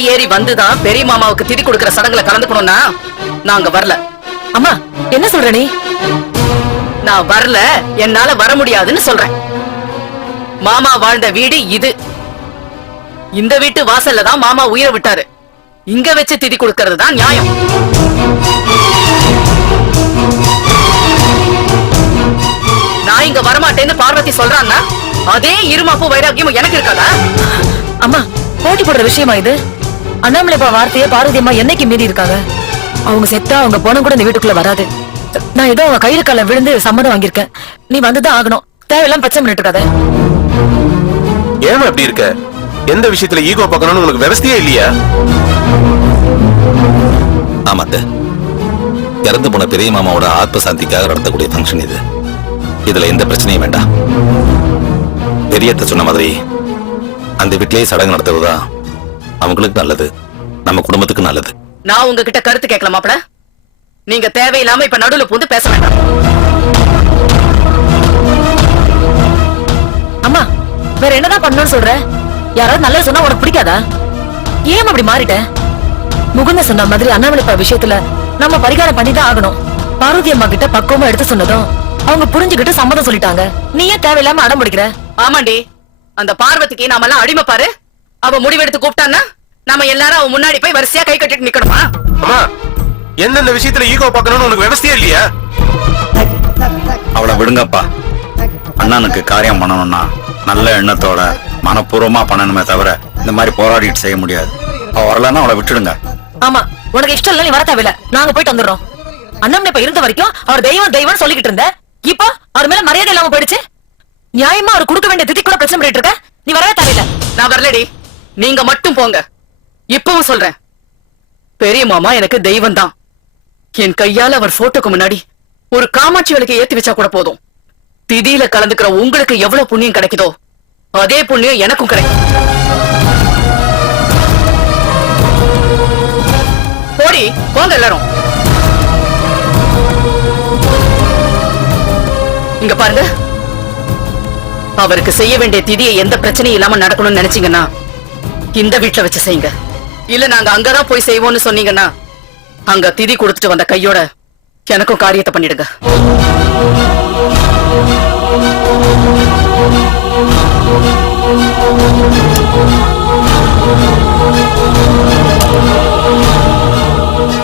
படியேறி வந்துதான் பெரிய மாமாவுக்கு திதி கொடுக்கிற சடங்குல கலந்துக்கணும்னா நாங்க வரல. அம்மா என்ன சொல்ற நீ? நான் வரல என்னால வர முடியாதுன்னு சொல்றேன். மாமா வாழ்ந்த வீடு இது. இந்த வீட்டு வாசல்ல தான் மாமா உயிரை விட்டாரு. இங்க வச்சு திதி கொடுக்கிறது தான் நியாயம். நான் இங்க வரமாட்டேன்னு பார்வதி சொல்றான்னா அதே இருமாப்பு வைராக்கியமும் எனக்கு இருக்காதா? அம்மா போட்டி போடுற விஷயமா இது? அண்ணாமலைப்பா வார்த்தைய பார்வதி அம்மா என்னைக்கு மீறி இருக்காங்க? அவங்க செத்தா அவங்க போன கூட இந்த வீட்டுக்குள்ள வராது. நான் ஏதோ அவங்க கையில காலம் விழுந்து சம்மதம் வாங்கியிருக்கேன். நீ வந்துதான் ஆகணும். தேவையெல்லாம் பிரச்சனை பண்ணிட்டு இருக்காத ஏமா இப்படி இருக்க? எந்த விஷயத்துல ஈகோ பார்க்கணும்னு உனக்கு விவசாயே இல்லையா? ஆமாத்த இறந்து போன பெரிய மாமாவோட ஆத்ம சாந்திக்காக நடத்தக்கூடிய ஃபங்க்ஷன் இது. இதுல எந்த பிரச்சனையும் வேண்டாம். பெரியத்த சொன்ன மாதிரி அந்த வீட்டிலேயே சடங்கு நடத்துவதுதான் அவங்களுக்கு நல்லது. நம்ம குடும்பத்துக்கு நல்லது. நான் உங்ககிட்ட கருத்து கேட்கல மாப்பிள. நீங்க தேவையில்லாம இப்ப நடுவுல பூந்து பேச வேண்டாம். அம்மா வேற என்னதான் பண்ணணும்னு சொல்ற? யாராவது நல்லது சொன்னா உனக்கு பிடிக்காதா? ஏன் அப்படி மாறிட்ட முகுந்த சொன்ன மாதிரி அண்ணாமலைப்பா விஷயத்துல நம்ம பரிகாரம் பண்ணிதான் ஆகணும். பார்வதி அம்மா கிட்ட பக்குவமா எடுத்து சொன்னதும் அவங்க புரிஞ்சுகிட்டு சம்மதம் சொல்லிட்டாங்க. நீ ஏன் தேவையில்லாம அடம் பிடிக்கிற? ஆமாண்டி அந்த பார்வதிக்கு நாமெல்லாம் அடிமை பாரு அவ முடிவெடுத்து கூப்பிட்டான்னா நாம எல்லாரும் அவ முன்னாடி போய் வரிசையா கை கட்டிட்டு நிக்கணுமா? அம்மா எந்தெந்த விஷயத்துல ஈகோ பார்க்கணும்னு உனக்கு விவசாயே இல்லையா? அவளை விடுங்கப்பா. அண்ணனுக்கு காரியம் பண்ணணும்னா நல்ல எண்ணத்தோட மனப்பூர்வமா பண்ணணுமே தவிர இந்த மாதிரி போராடிட்டு செய்ய முடியாது. அவ வரலன்னா அவளை விட்டுடுங்க. ஆமா உனக்கு இஷ்டம் இல்ல நீ வர தேவையில்ல. நாங்க போயிட்டு வந்துடுறோம். அண்ணன் இப்ப இருந்த வரைக்கும் அவர் தெய்வம் தெய்வம் சொல்லிக்கிட்டு இருந்த. இப்போ அவர் மேல மரியாதை இல்லாம போயிடுச்சு. நியாயமா அவர் கொடுக்க வேண்டிய திதி கூட பிரச்சனை பண்ணிட்டு இருக்க. நீ வரவே தேவையில்ல. நான் வரலடி. நீங்க மட்டும் போங்க. இப்பவும் சொல்றேன். பெரிய மாமா எனக்கு தெய்வம் தான் என் கையால அவர் போட்டோக்கு முன்னாடி ஒரு காமாட்சி விளக்கை ஏத்தி வச்சா கூட போதும். திதியில கலந்துக்கிற உங்களுக்கு எவ்வளவு புண்ணியம் கிடைக்குதோ அதே புண்ணியம் எனக்கும் கிடைக்கும். போடி போங்க எல்லாரும். இங்க பாருங்க. அவருக்கு செய்ய வேண்டிய திதியை எந்த பிரச்சனையும் இல்லாம நடக்கணும்னு நினைச்சீங்கன்னா இந்த வீட்டுல வச்சு செய்யுங்க. இல்ல நாங்க அங்கதான் போய் செய்வோம்னு சொன்னீங்கன்னா அங்க திதி கொடுத்துட்டு வந்த கையோட எனக்கும் காரியத்தை பண்ணிடுங்க.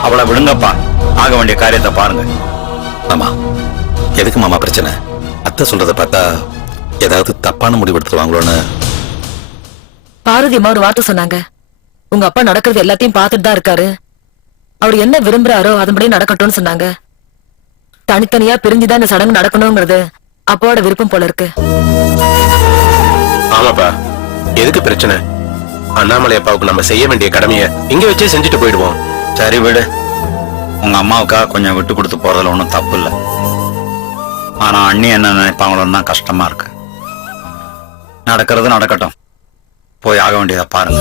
அவளை விடுங்கப்பா. ஆக வேண்டிய காரியத்தை பாருங்க. ஆமா எதுக்கு மாமா பிரச்சனை? அத்தை சொல்றதை பார்த்தா ஏதாவது தப்பான முடிவு எடுத்துருவாங்களோன்னு பார்வதி அம்மா ஒரு வார்த்தை சொன்னாங்க. உங்க அப்பா நடக்கிறது எல்லாத்தையும் பார்த்துட்டு தான் இருக்காரு. அவர் என்ன விரும்புறாரோ அதன்படி நடக்கட்டும்னு சொன்னாங்க. தனித்தனியா பிரிஞ்சுதான் இந்த சடங்கு நடக்கணுங்கிறது அப்பாவோட விருப்பம் போல இருக்கு. ஆமாப்பா. எதுக்கு பிரச்சனை? அண்ணாமலை அப்பாவுக்கு நம்ம செய்ய வேண்டிய கடமையை இங்க வச்சே செஞ்சுட்டு போயிடுவோம். சரி விடு. உங்க அம்மாவுக்காக கொஞ்சம் விட்டு கொடுத்து போறதுல ஒன்றும் தப்பு இல்லை. ஆனா அண்ணி என்ன நினைப்பாங்களோன்னு தான் கஷ்டமா இருக்கு. நடக்கிறது நடக்கட்டும். போய் ஆக வேண்டியதை பாருங்க.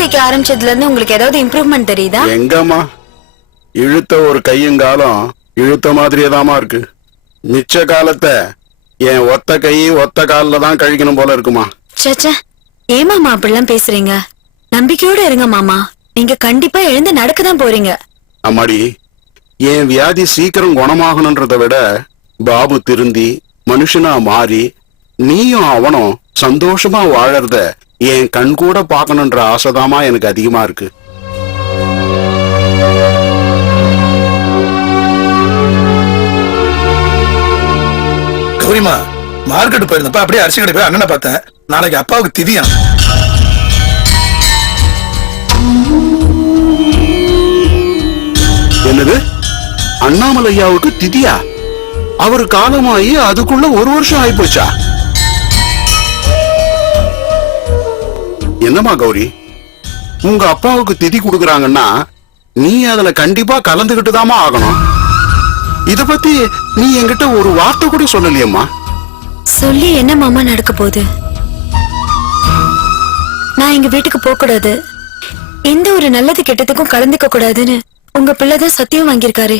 தேய்க்க ஆரம்பிச்சதுல இருந்து உங்களுக்கு ஏதாவது இம்ப்ரூவ்மெண்ட் தெரியுதா? எங்கம்மா? இழுத்த ஒரு கையுங்காலம் இழுத்த மாதிரியே இருக்கு. மிச்ச காலத்தை என் ஒத்த கை ஒத்த காலில் தான் கழிக்கணும் போல இருக்குமா? சச்சா ஏமாமா அப்படிலாம் பேசுறீங்க? நம்பிக்கையோட இருங்க மாமா. நீங்க கண்டிப்பா எழுந்து நடக்க தான் போறீங்க. அம்மாடி என் வியாதி சீக்கிரம் குணமாகணுன்றத விட பாபு திருந்தி மனுஷனா மாறி நீயும் அவனும் சந்தோஷமா வாழறத என் கண் கூட பார்க்கணுன்ற ஆசைதாம்மா எனக்கு அதிகமா இருக்கு. கௌரிமா மார்க்கெட் போயிருந்தப்ப அப்படியே அரிசி கடை போய் அண்ணனை பார்த்தேன். நாளைக்கு அப்பாவுக்கு திதியா? என்னது? அண்ணாமலையாவுக்கு திதியா? அவர் காலமாயி அதுக்குள்ள ஒரு வருஷம் ஆயிப்போச்சா? என்னம்மா கௌரி? உங்க அப்பாவுக்கு திதி கொடுக்கறாங்கன்னா நீ அதுல கண்டிப்பா கலந்துகிட்டு ஆகணும். இத பத்தி நீ என்கிட்ட ஒரு வார்த்தை கூட சொல்லலையம்மா. சொல்லி என்ன மாமா நடக்க போகுது? நான் எங்க வீட்டுக்கு போக கூடாது. எந்த ஒரு நல்லது கெட்டதுக்கும் கலந்துக்க கூடாதுன்னு உங்க பிள்ளைதான் சத்தியம் வாங்கியிருக்காரே.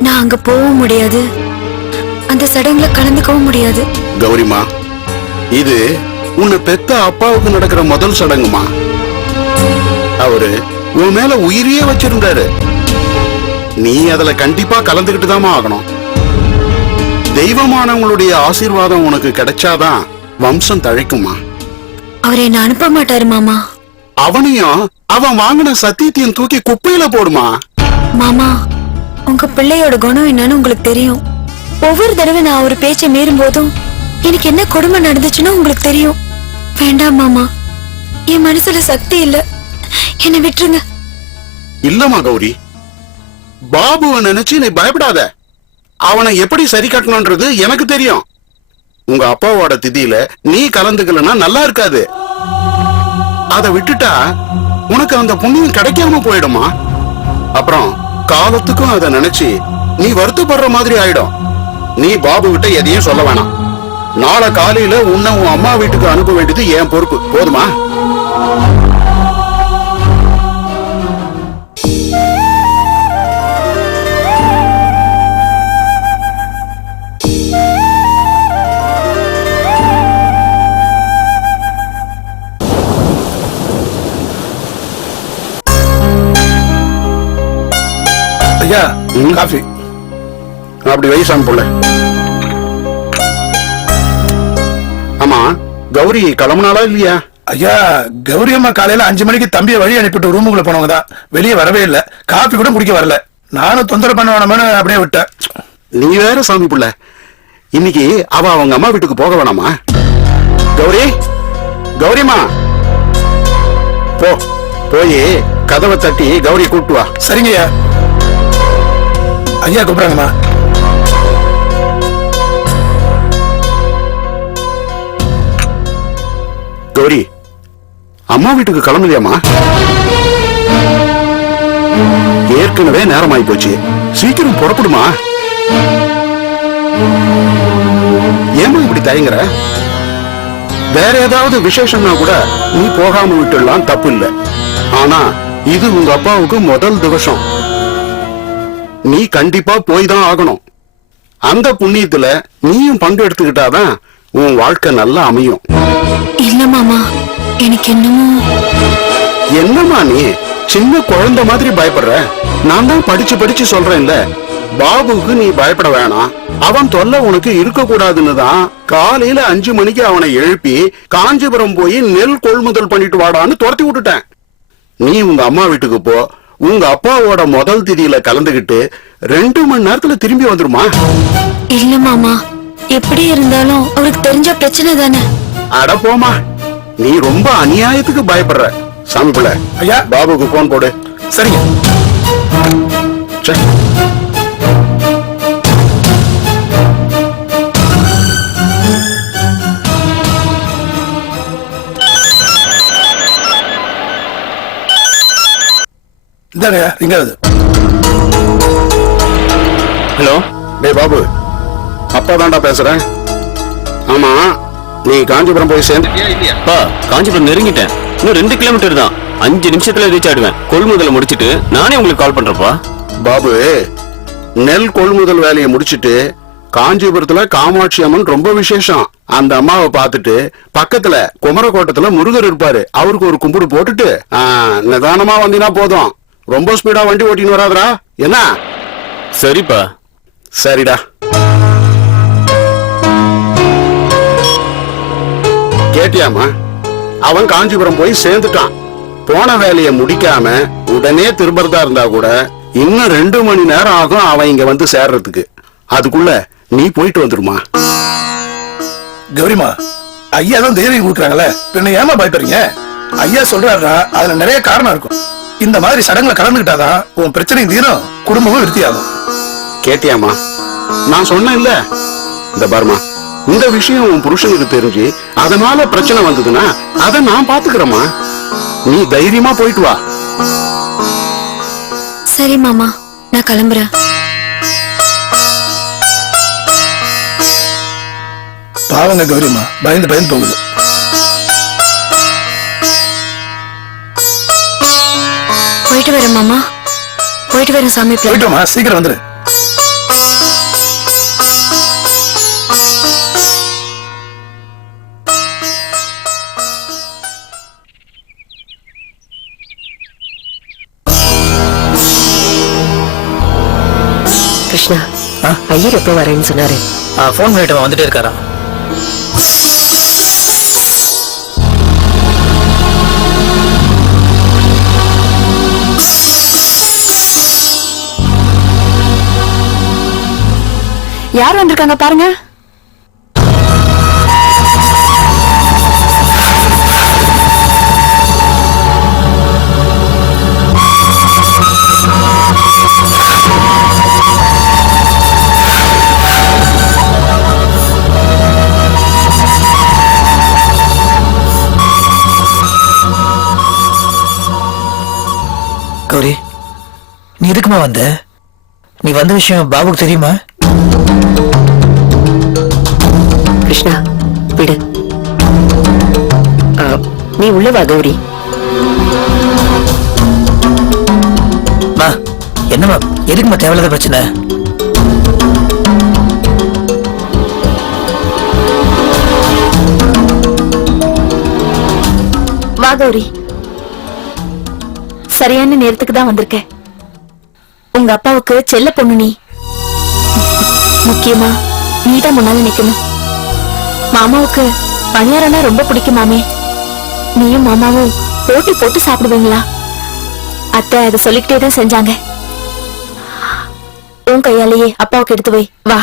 நான் அங்க போகவும் முடியாது. அந்த சடங்குல கலந்துக்கவும் முடியாது. கௌரிமா இது உன்னை பெத்த அப்பாவுக்கு நடக்கிற முதல் சடங்குமா? அவரு உன் மேல உயிரியே வச்சிருந்தாரு. நீ அதுல கண்டிப்பா கலந்துகிட்டு ஆகணும். தெய்வமானவங்களுடைய ஆசீர்வாதம் உனக்கு கிடைச்சாதான் வம்சம் தழைக்குமா? அவர் என்ன அனுப்ப மாட்டாரு மாமா. அவனையும் அவன் வாங்கின சத்தியத்தையும் தூக்கி குப்பையில போடுமா? மாமா உங்க பிள்ளையோட குணம் என்னன்னு உங்களுக்கு தெரியும். ஒவ்வொரு தடவை நான் அவர் பேச்சை மீறும் போதும் எனக்கு என்ன கொடுமை நடந்துச்சுன்னு உங்களுக்கு தெரியும். வேண்டாம் மாமா. என் மனசுல சக்தி இல்ல. என்ன விட்டுருங்க. இல்லம்மா கௌரி. பாபுவை நினைச்சு நீ பயப்படாத. அவனை எப்படி சரி கட்டணும்ன்றது எனக்கு தெரியும். உங்க அப்பாவோட திதியில நீ கலந்துக்கலன்னா நல்லா இருக்காது. அதை விட்டுட்டா உனக்கு அந்த புண்ணியம் கிடைக்காம போயிடுமா? அப்புறம் காலத்துக்கும் அதை நினைச்சு நீ வருத்தப்படுற மாதிரி ஆயிடும். நீ பாபு கிட்ட எதையும் சொல்ல வேணாம். நாளை காலையில உன்னை உன் அம்மா வீட்டுக்கு அனுப்ப வேண்டியது என் பொறுப்பு. போதுமா? ஐயா காஃபி. அப்படி வயசான பிள்ளை கௌரி கிளம்புனாளா இல்லையா? ஐயா கௌரி அம்மா காலையில அஞ்சு மணிக்கு தம்பியை வழி அனுப்பிட்டு ரூமுக்குள்ள போனவங்க தான். வெளியே வரவே இல்ல. காபி கூட குடிக்க வரல. நானும் தொந்தரவு பண்ண வேணாமனு அப்படியே விட்டேன். நீ வேற சாமி புள்ள. இன்னைக்கு அவ அவங்க அம்மா வீட்டுக்கு போக வேணாமா? கௌரி கௌரிமா போ போய் கதவை தட்டி கௌரி கூட்டு வா. சரிங்க ஐயா ஐயா கூப்பிடுறாங்கம்மா. கௌரி அம்மா வீட்டுக்கு கிளம்பலையாமா ஏற்கனவே நேரமாயி போச்சு. சீக்கிரம் புறப்படுமா? ஏமா இப்படி தயங்குற? வேற ஏதாவது விசேஷம்னா கூட நீ போகாம விட்டுடலாம் தப்பு இல்ல ஆனா இது உங்க அப்பாவுக்கு முதல் திவசம். நீ கண்டிப்பா போய் தான் ஆகணும். அந்த புண்ணியத்துல நீயும் பங்கு எடுத்துக்கிட்டாதான் உன் வாழ்க்கை நல்லா அமையும். இல்ல மாமா எனக்கு என்னமோ என்னம்மா நீ? சின்ன குழந்தை மாதிரி பயப்படுற. நான் தான் படிச்சு படிச்சு சொல்றேன்ல. பாபுக்கு நீ பயப்பட வேணாம். அவன் தொல்லை உனக்கு இருக்க கூடாதுன்னு தான் காலையில அஞ்சு மணிக்கு அவனை எழுப்பி காஞ்சிபுரம் போய் நெல் கொள்முதல் பண்ணிட்டு வாடான்னு துரத்தி விட்டுட்டேன். நீ உங்க அம்மா வீட்டுக்கு போ. உங்க அப்பாவோட முதல் திதியில கலந்துகிட்டு ரெண்டு மணி நேரத்துல திரும்பி வந்துருமா? இல்ல மாமா எப்படி இருந்தாலும் அவருக்கு தெரிஞ்ச பிரச்சனை தானே? அட போமா நீ ரொம்ப அநியாயத்துக்கு பயப்படுற. சாமி பிள்ளை ஐயா? பாபுக்கு போன் போடு. சரிங்க. இந்தாங்க இங்க ஹலோ? டேய் பாபு. அப்பா தான்டா பேசுறேன். ஆமா நீ காஞ்சிபுரம் போய் பா காஞ்சிபுரம் நெருங்கிட்டேன். இன்னும் ரெண்டு கிலோமீட்டர் தான். அஞ்சு நிமிஷத்துல ரீச் ஆயிடுவேன். கொள்முதலை முடிச்சிட்டு நானே உங்களுக்கு கால் பண்றேன்ப்பா. பாபு நெல் கொள்முதல் வேலையை முடிச்சிட்டு காஞ்சிபுரத்துல காமாட்சி அம்மன் ரொம்ப விசேஷம். அந்த அம்மாவை பார்த்துட்டு பக்கத்துல குமரக்கோட்டத்துல முருகர் இருப்பாரு. அவருக்கு ஒரு கும்பிடு போட்டுட்டு நிதானமா வந்தீங்கன்னா போதும். ரொம்ப ஸ்பீடா வண்டி ஓட்டின்னு வராதடா. என்ன? சரிப்பா. சரிடா. கேட்டியாமா அவன் காஞ்சிபுரம் போய் சேர்ந்துட்டான். போன வேலையை முடிக்காம உடனே திரும்பறதா இருந்தா கூட இன்னும் ரெண்டு மணி நேரம் ஆகும் அவன் இங்க வந்து சேர்றதுக்கு. அதுக்குள்ள நீ போயிட்டு வந்துருமா. கௌரிமா ஐயா தான் தைரியம் கொடுக்குறாங்கல்ல பின்ன ஏமா பயப்படுறீங்க? ஐயா சொல்றாருன்னா அதுல நிறைய காரணம் இருக்கும். இந்த மாதிரி சடங்குல கலந்துக்கிட்டாதான் உன் பிரச்சனை தீரும் குடும்பமும் விருத்தியாகும். கேட்டியாமா நான் சொன்னேன் இல்ல இந்த பாருமா இந்த விஷயம் உன் புருஷனுக்கு தெரிஞ்சு அதனால பிரச்சனை வந்ததுன்னா அதை நான் பாத்துக்கிறேம்மா. நீ தைரியமா போயிட்டு வா. சரி மாமா. நான் கிளம்புறேன். பாவங்க கௌரியம்மா பயந்து பயந்து போகுது. போயிட்டு வரேன் மாமா. போயிட்டு வரேன் சாமி. போயிட்டோமா சீக்கிரம் வந்துரு. ஐயர் எப்போ வரேன்னு சொன்னாரு. போன் பண்ணிட்டு வந்துட்டே இருக்காரா? யார் வந்திருக்காங்க பாருங்க. எதுக்குமா வந்த? நீ வந்த விஷயம் பாபுக்கு தெரியுமா? கிருஷ்ணா விடு. நீ உள்ள வா கௌரி. மா என்னம்மா எதுக்குமா தேவையில்லாத பிரச்சனை? வா கௌரி. சரியான நேரத்துக்கு தான் வந்திருக்கேன் உங்க அப்பாவுக்கு செல்ல பொண்ணு நீ. முக்கியமா நீதான் முன்னால நிக்கணும். மாமாவுக்கு பணியாரம்னா ரொம்ப பிடிக்கும் மாமே. நீயும் மாமாவும் போட்டி போட்டு சாப்பிடுவீங்களா? அத்தை அதை சொல்லிக்கிட்டே தான் செஞ்சாங்க. உன் கையாலேயே அப்பாவுக்கு எடுத்து வா.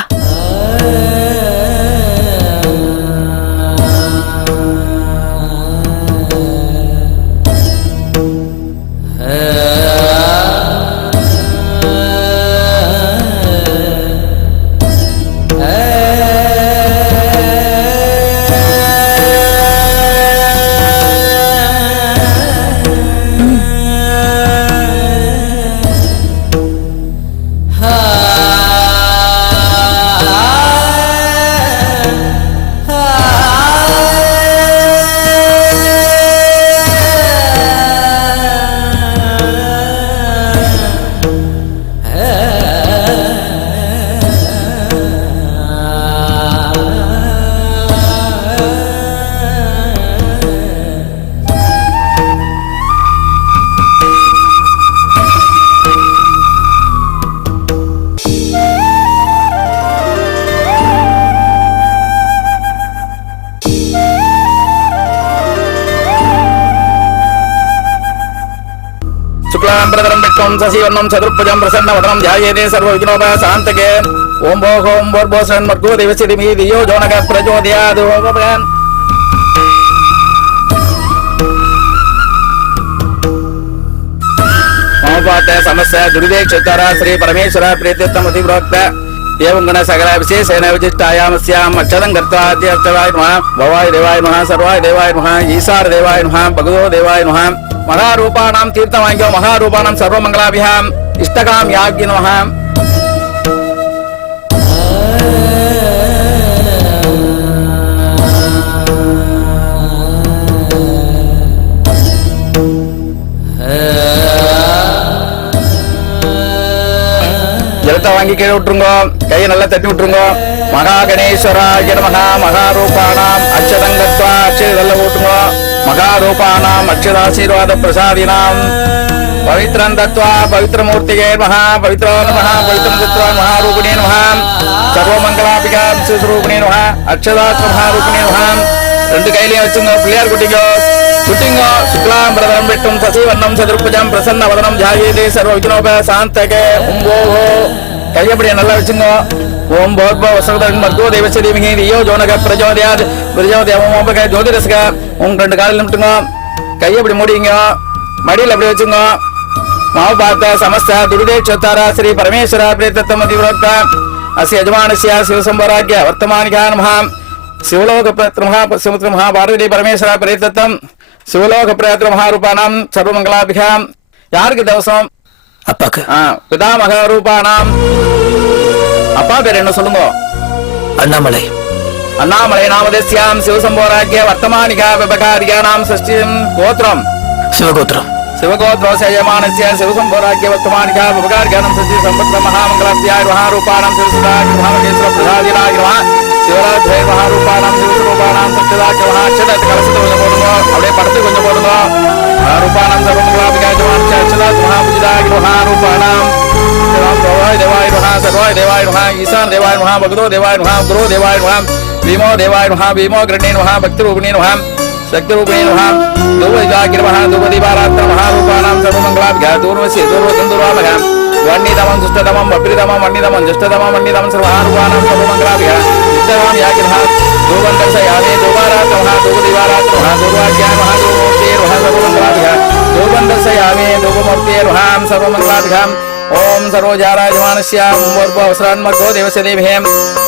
शशिवर्णम चतुर्भुजम प्रसन्न वदनम ध्यायेने सर्व विघ्नोप शांतके ओम भो ओम भर्भोसन मद्गो देवसिदि मी दियो जोनक प्रजोदयाद ओगपगन पापाते समस्य दुर्देक्षितरा श्री परमेश्वर प्रीत्यत्तम अतिव्रक्त एवं गण सकल विशेष विजिष्टायाम श्याम अक्षत कर्ता भवाय देवाय नुहा सर्वाय देवाय नुहा ईशार देवाय नुहा भगवो देवाय नुहा மகாரூபானாம் தீர்த்தம் வாங்கியோ மகாரூபானாம் சர்வமங்களாபியாம் இஷ்டகாம் யாக்கி நமகாம் ஜலத்தை வாங்கி கீழே விட்டுருங்க கையை நல்லா தட்டி விட்டுருங்க. மகா கணேஸ்வரா நமகா மகாரூபானாம் அச்சதங்கத்வா அச்சதெல்லாம் ஓட்டுங்க. ஓட்டுங்க மகாரூபானாம் அச்சதாசீர்வாத பிரசாதினாம் பவித்ரம் தத்வா பவித்ரமூர்த்திகே மகா பவித்ரோ நமः பவித்ரம் தத்வா மகாரூபிணே நமः சர்வமங்களாபிகாம் சுஸ்ரூபிணே நமः அக்ஷதாத்ம மகாரூபிணே நமः ரெண்டு கையிலையும் வச்சுங்க பிள்ளையார் குட்டிங்க குட்டிங்க சுக்லாம் பிரதரம் வெட்டும் சசிவர்ணம் சதுர்புஜம் பிரசன்ன வதனம் ஜாயேதே சர்வ விக்னோப சாந்தகே உம்போகோ கையப்படியை நல்லா வச்சுங்க ओम बहुत बहुत वसक्त मर्दो देव से देवी दियो जोनक பிரஜோதயாத் பிரஜோதயம் ஓம்பக ஜோதிரஸ்க உங்க ரெண்டு காலில் நிமிட்டுங்க கையை இப்படி மூடிங்க மடியில் அப்படி வச்சுங்க மாவுபாத்த சமஸ்த துருதே சோத்தார ஸ்ரீ பரமேஸ்வர பிரேத்தத்தம திவிரோக்த அஸ்ய யஜமானஸ்ய சிவசம்பராக்கிய வர்த்தமானிகா நமஹா சிவலோக பிரேத்திர மகா சிவத்திர மகா பார்வதி பரமேஸ்வர பிரேத்தத்தம் சிவலோக பிரேத்திர மகாரூபானாம் சர்வமங்களாபிகாம் யாருக்கு தவசம் அப்பாக்கு பிதாமக ரூபானாம் அப்பா பேர் என்ன சொல்லுங்க? அண்ணாமலை. அண்ணாமலை நாமதேசியாம் சிவசம்போராக்கிய வர்த்தமானிகா விபகாரிகா நாம் சஷ்டியம் கோத்திரம். சிவகோத்திரம். சிவகோத்திரம் சேயமானசிய சிவசம்போராக்கிய வர்த்தமானிகா விபகாரிகா நாம் சஷ்டி சம்பத் மகாமங்கலாத்தியாய் மகாரூபாணம் சிவசுதாகிருபாமகேஸ்வர பிரதாதிராகிருவா சிவராத்திரை மகாரூபானாம் சிவஸ்வரூபானாம் சத்யதாக்கிரம அச்சதாத் கலசத்தை கொஞ்சம் போடுங்க அப்படியே படத்தை கொஞ்சம் போடுங்க மகாரூபானாம் சர்வமங்களாபிகாஜமான் அச்சதாத் மகாபுஜிதாகிர மகாரூபானாம் தேவாய தேவாய மகா சர்வாய தேவாய மகா ஈசான் தேவாய மகா பகதோ தேவாய மகா குரு தேவாய மகா भीमो देवाय महा भीमो गृणीन महा भक्तिरूपिणी महा शक्तिरूपिणी महा दुर्वदिवागिर महा दुर्वदिवारात्र महारूपाणां सर्वमङ्गलाभ्यः दूर्वस्य दूर्वसन्दुर्वामः वह्नितमं दुष्टतमं वप्रितमं वह्नितमं दुष्टतमं वह्नितमं सर्वहारूपाणां सर्वमङ्गलाभ्यः नित्यमां यागिनः दूर्वन्दर्शयामि दुर्वारात्र महा दुर्वदिवारात्र महा दुर्वाज्ञा महा दुर्मूर्तिर्महा सर्वमङ्गलाभ्यः दूर्वन्दर्शयामि दुर्गमूर्तिर्महां सर्वमङ्गलाभ्यां ओम सर्वजाराजमानस्यां वर्पवस्रान्मर्गो देवस्य देवहेम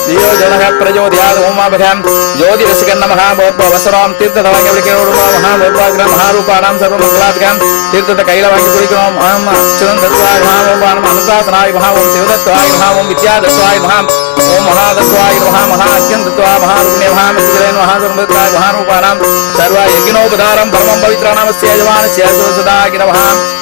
दियो जनः प्रचोदयात् ओमाभ्यां ज्योतिरसिकन्नमः वर्पवस्रां तीर्थधवाङ्गविलिकेरोरुमा महावर्पाग्रह महारूपाणां सर्वमङ्गलाभ्यां तीर्थत कैलवाङ्गि कुलिकरोम् अहम् अक्षरं दत्त्वाय महावोपानम् अनन्तासनाय महा ओं शिवदत्त्वाय महा ओं विद्यादत्त्वाय महा ओं महादत्त्वाय महा महा अत्यन्तत्वा महारुण्य महा मित्रेण महासर्वदत्ताय महारूपाणां सर्व यज्ञोपधारं परमं पवित्राणामस्य यजमानस्य सदा नमः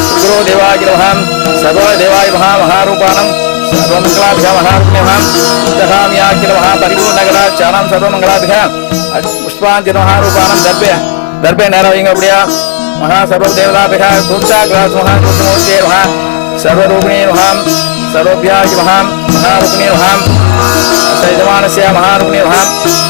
गुरु देवाय देवाग्रहां सगो देवाय महामहारूपाणं सर्वमङ्गलाभ्यां महारुण्यभां दधाम्याखिल महापरिपूर्णगलाचारां महा पुष्पाञ्जनमहारूपाणं दर्पे दर्पे नैरविङ्गप्रिया महा कुञ्चाग्रास महाकृष्णमूर्ते वहा सर्वरूपिणे वहाँ महा वहाँ महा वहाँ सैजमानस्य महारूपिणे महा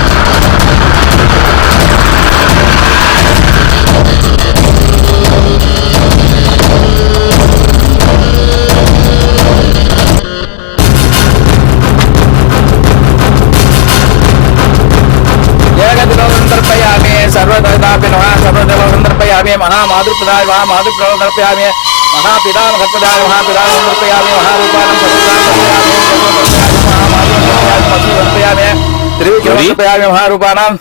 సమర్పయామి మహామాతృప్రదాయ మహామాతృప్రదం సమర్పయామి మహాపితామహత్పదాయ మహాపితామం సమర్పయామి మహారూపాణం సమర్పయామి మహామాతృ సమర్పయామి త్రివిక్రమ సమర్పయామి మహారూపాణం